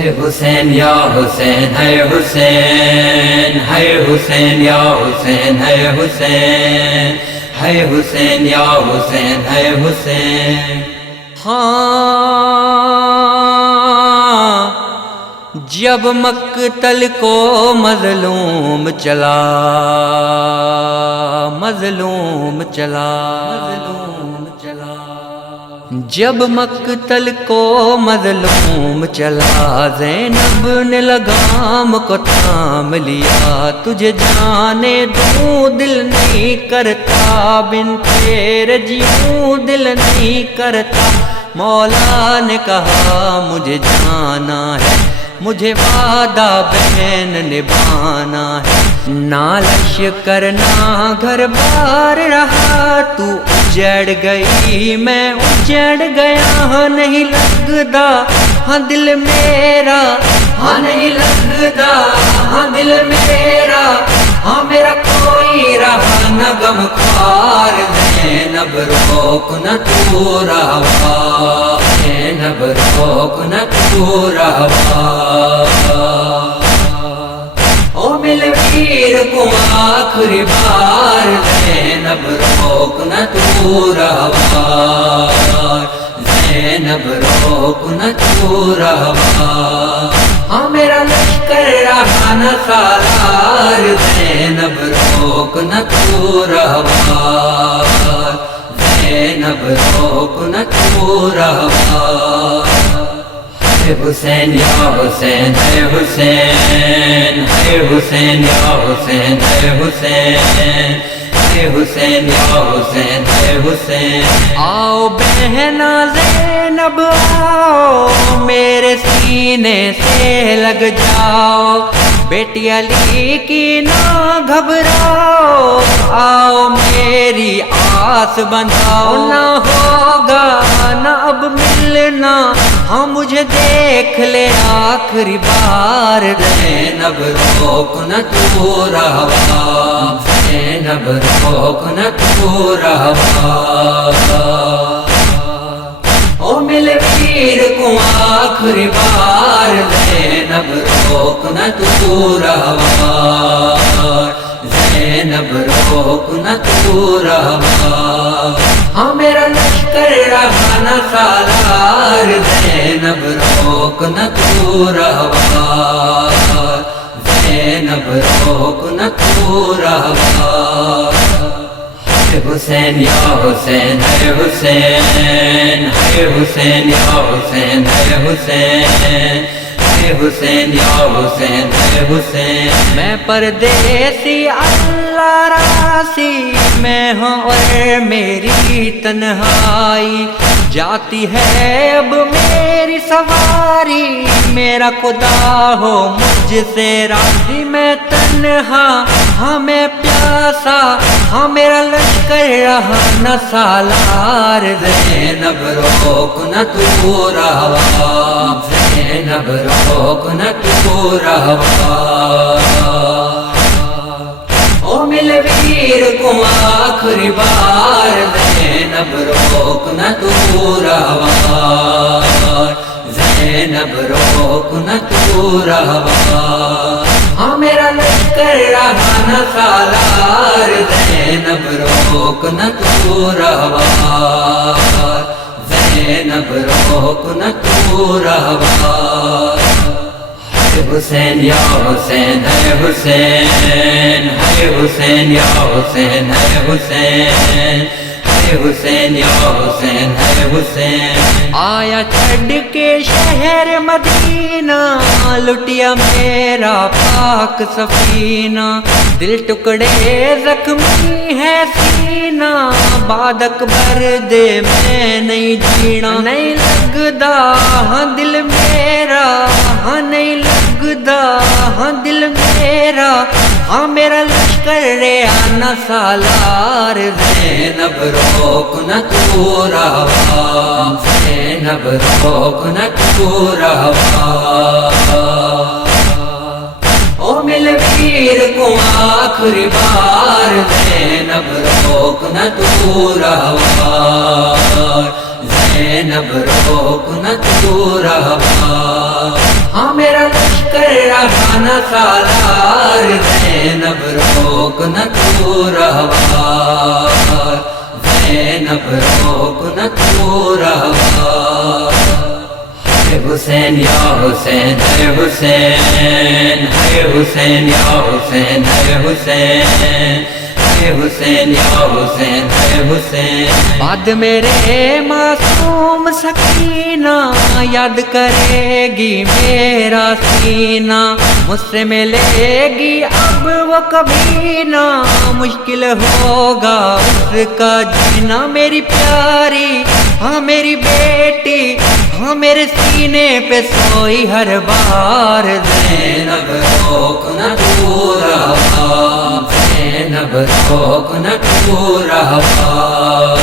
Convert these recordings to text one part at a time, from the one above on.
ہے حسین یا حسین ہے حسین ہے حسین یا حسین ہے حسین ہے حسین یا حسین ہے حسین. ہاں جب مقتل کو مظلوم چلا مظلوم چلا مظلوم چلا جب مقتل کو مظلوم چلا زینب نے لگام کو تھام لیا تجھے جانے دوں دل نہیں کرتا بن تیرے جیوں دل نہیں کرتا مولا نے کہا مجھے جانا ہے مجھے وعدہ بہن نبھانا ہے نالش کرنا گھر بار رہا تو اجڑ گئی میں اجڑ گیا نہیں لگتا ہاں دل میرا ہاں نہیں لگتا ہاں دل میرا ہاں میرا کوئی رہا نہ غم خوار زینب روک نہ تو رہا زینب روک نہ تو رہا او مل ویر کو آخری بار زینب روک نہ تو رہا زینب روک نہ تو رہا ہاں میرا لشکر رہا نہ سالار زینب روک نہ تو رہا زینب روک نہ تو رہا. ہے حسین یا حسین ہے حسین ہے حسین یا حسین ہے حسین ہے حسین یا حسین ہے حسین. آؤ بہنا زینب آؤ میرے سینے سے لگ جاؤ بیٹی علی کی نہ گھبراؤ آؤ میری آس بندھاؤ نہ ہوگا نہ اب ملنا ہاں مجھے دیکھ لے آخری بار زینب روک نہ تو رہا زینب روک نہ تو رہا او مل ویر کو آخری بار زینب روک نہ تو رہا زینب روک نہ تو رہا ہاں میرا لشکر رہا نہ سالار زینب روک نہ تو رہا زینب روک نہ تو رہا. ہے حسین یا حسین ہے حسین ہے حسین یا حسین ہے حسین ہے حسین یا حسین ہے حسین. میں پردیسی اللہ راسی میں ہوں اور میری تنہائی جاتی ہے اب میری سواری میرا خدا ہو مجھ سے راضی میں تنہا ہاں میں پیاسا ہاں میرا لشکر رہا نہ سالار زینب روک نہ تو رہا زینب روک نہ تو رہا او مل ویر کو آخری بار زینب روک نہ تو رہا زینب روک نہ تو رہا ہاں میرا لشکر رہا نہ سالار زینب روک نہ تو رہا زینب روک نہ تو رہا. ہے حسین یا حسین ہے حسین ہے حسین یا حسین ہے حسین ہے حسین یا حسین ہے حسین. آیا چھڑ کے شہر مدینہ لٹیا میرا پاک سفینہ دل ٹکڑے زخمی ہے سینہ بعد اکبر دے میں نہیں جینا نہیں لگدا ہاں دل میرا ہاں نہیں لگدا ہاں دل میرا ہاں میرا لشکر آنا سالار زینب روک نہ تو رہا زینب روک نہ تو رہا او مل ویر کو آخری بار زینب روک نہ تو رہا زینب روک نہ تو رہا ہاں رہا نہ سالار زینب روک نہ تو رہوار زینب روک نہ تو رہوار حسین یا حسین ہے حسین ہے حسین یا حسین ہے حسین ہے حسین یا حسین ہے حسین بعد میرے معصوم سکینہ یاد کرے گی میرا سینہ مجھ سے ملے گی اب وہ کبھی نہ مشکل ہوگا اس کا جینا میری پیاری ہاں میری بیٹی ہاں میرے سینے پہ سوئی ہر بار زینب روک نہ تو رہوار زینب روک نہ تو رہوار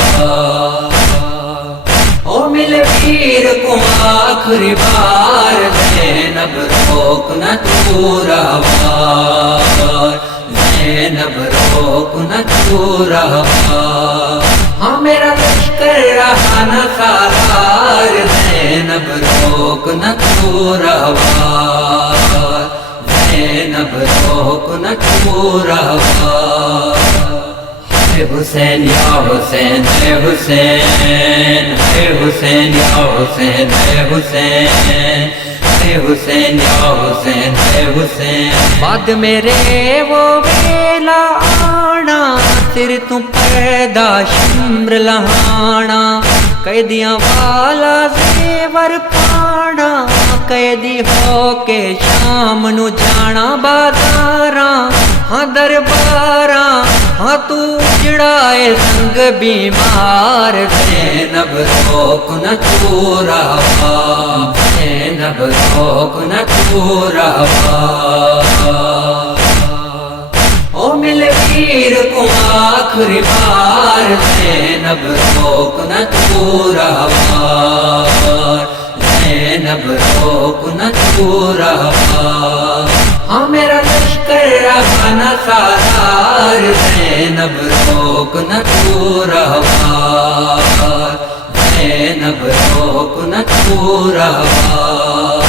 او مل ویر کو آخری بار زینب روک نہ تو رہوار زینب روک نہ تو رہوار ہاں میرا لشکر رہا نہ سالار زینب روک نہ تو رہوار زینب روک نہ تو رہوار ہے حسین یا حسین ہے حسین ہے حسین یا حسین ہے حسین ہے حسین یا حسین ہے حسین بعد میرے وہ ویلا آنا سر تو پردہ شمر لہانا قیدیاں والا زیور پانا قیدی ہو کے شام نو جانا بازاراں ہاں درباراں ہاں تو جڑائے سنگ بیمار زینب روک نہ تو رہوار زینب روک نہ تو رہوار او مل ویر کو آخری بار زینب روک نہ تو رہوار زینب روک نہ تو رہوار ہاں میرا لشکر رہا نہ سالار زینب روک نہ تو رہوار زینب روک نہ تو رہوار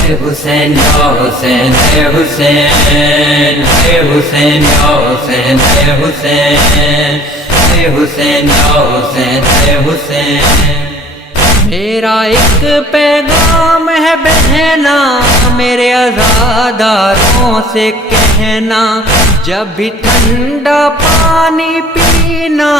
ہے حسین یا حسین ہے حسین ہے حسین یا حسین ہے حسین ہے حسین یا حسین ہے حسین میرا ایک پیغام ہے بہنا میرے عزاداروں سے کہنا جب بھی ٹھنڈا پانی پینا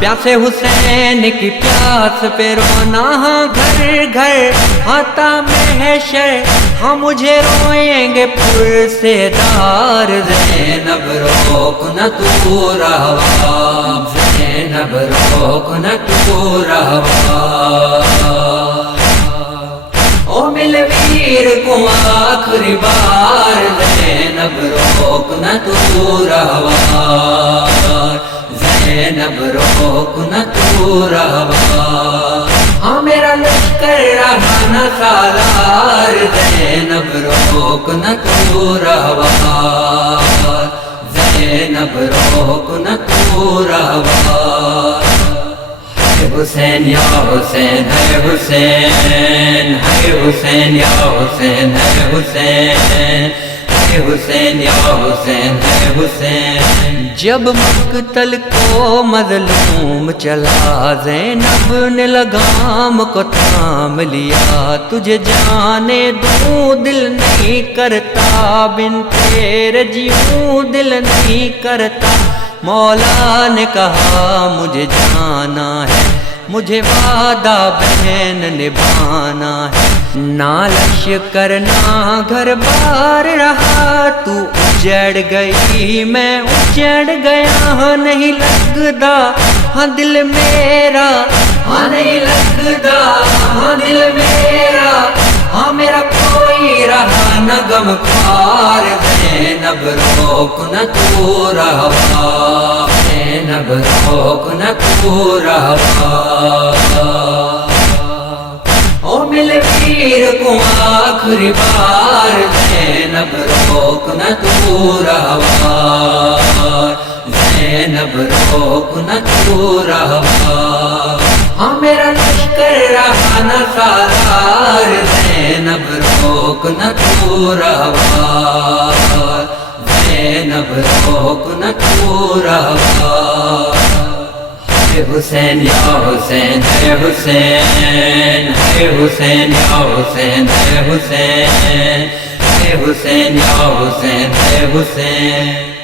پیاسے حسین کی پیاس پہ رونا ہاں گھر گھر آتا محشر ہاں مجھے روئیں گے پر سے دار زینب روک نہ تو رہوار زینب روک نہ تو رہوار او مل ویر کو آخری بار زینب روک نہ تو رہوار زینب روک نہ تو رہوار ہاں میرا لشکر رہا نہ سالار زینب روک نہ تو رہوار زینب روک نہ تو رہوار ہے حسین یا حسین ہے حسین ہے حسین یا حسین ہے حسین ہے حسین یا حسین ہے حسین جب مقتل کو مظلوم چلا زینب نے لگام کو تھام لیا تجھے جانے دوں دل نہیں کرتا بن تیرے جیوں دل نہیں کرتا مولا نے کہا مجھے جانا ہے مجھے وعدہ بہن نبھانا ہے نالش کرنا گھر بار رہا تو اجڑ گئی میں اجڑ گیا نہیں لگتا ہاں دل میرا ہاں نہیں لگتا ہاں دل میرا ہاں میرا کوئی رہا نہ غم خوار زینب روک نہ تو رہوار زینب روک نہ تو رہوار او مل ویر کو آخری بار زینب روک نہ تو رہوار زینب روک نہ تو رہوار ہاں میرا لشکر رہا نہ سالار زینب روک نہ تو روار زینب روک نہ تو روار ہے حسین یا حسین ہے حسین ہے حسین یا حسین ہے حسین ہے حسین یا حسین ہے حسین